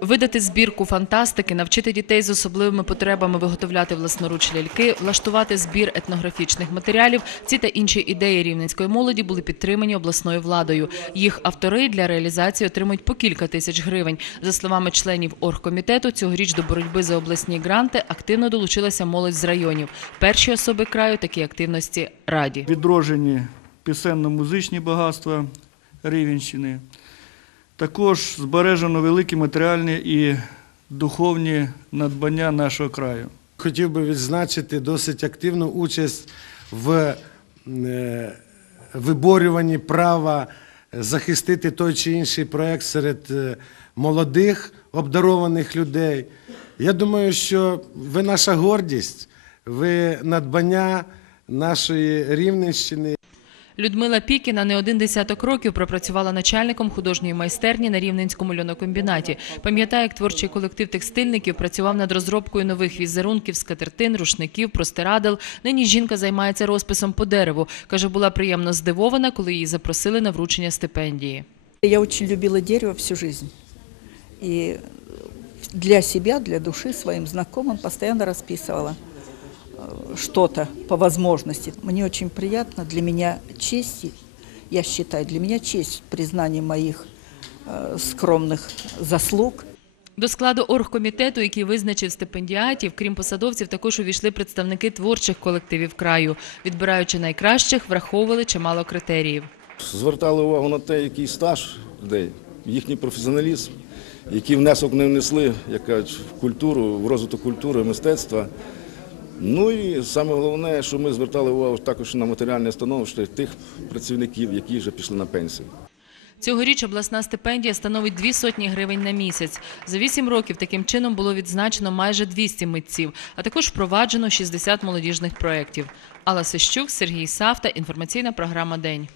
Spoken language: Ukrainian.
Видати збірку фантастики, навчити дітей з особливими потребами виготовляти власноруч ляльки, влаштувати збір етнографічних матеріалів. Ці та інші ідеї рівненської молоді були підтримані обласною владою. Їх автори для реалізації отримують по кілька тисяч гривень. За словами членів оргкомітету, цьогоріч до боротьби за обласні гранти активно долучилася молодь з районів. Перші особи краю такі активності раді. відроджені пісенно-музичні багатства Рівенщини. Також збережено великі матеріальні і духовні надбання нашого краю. Хотів би відзначити досить активну участь в е, виборюванні права захистити той чи інший проект серед е, молодих обдарованих людей. Я думаю, що ви наша гордість, ви надбання нашої Рівненщини. Людмила Пікіна не один десяток років пропрацювала начальником художньої майстерні на Рівненському льонокомбінаті. Пам'ятає, як творчий колектив текстильників працював над розробкою нових візерунків, скатертин, рушників, простирадел. Нині жінка займається розписом по дереву. Каже, була приємно здивована, коли її запросили на вручення стипендії. Я очень любила дерево всю жизнь. И для себя, для души, своим знакомым постоянно расписывала э, что-то по возможности. Мне очень приятно, для меня честь, я считаю, для меня честь признание моих э, скромных заслуг – До складу оргкомітету, який визначив стипендіатів, крім посадовців, також увійшли представники творчих колективів краю. Відбираючи найкращих, враховували чимало критеріїв. звертали увагу на те, який стаж людей, їхній професіоналізм, який внесок не внесли як кажуть, в культуру, в розвиток культури, мистецтва. Ну і саме головне, що ми звертали увагу також на матеріальне становище тих працівників, які вже пішли на пенсію. Цьогоріч обласна стипендія становить дві сотні гривень на місяць. За вісім років таким чином було відзначено майже 200 митців, а також впроваджено 60 молодіжних проєктів. Алла Сищук, Сергій Савта, інформаційна програма «День».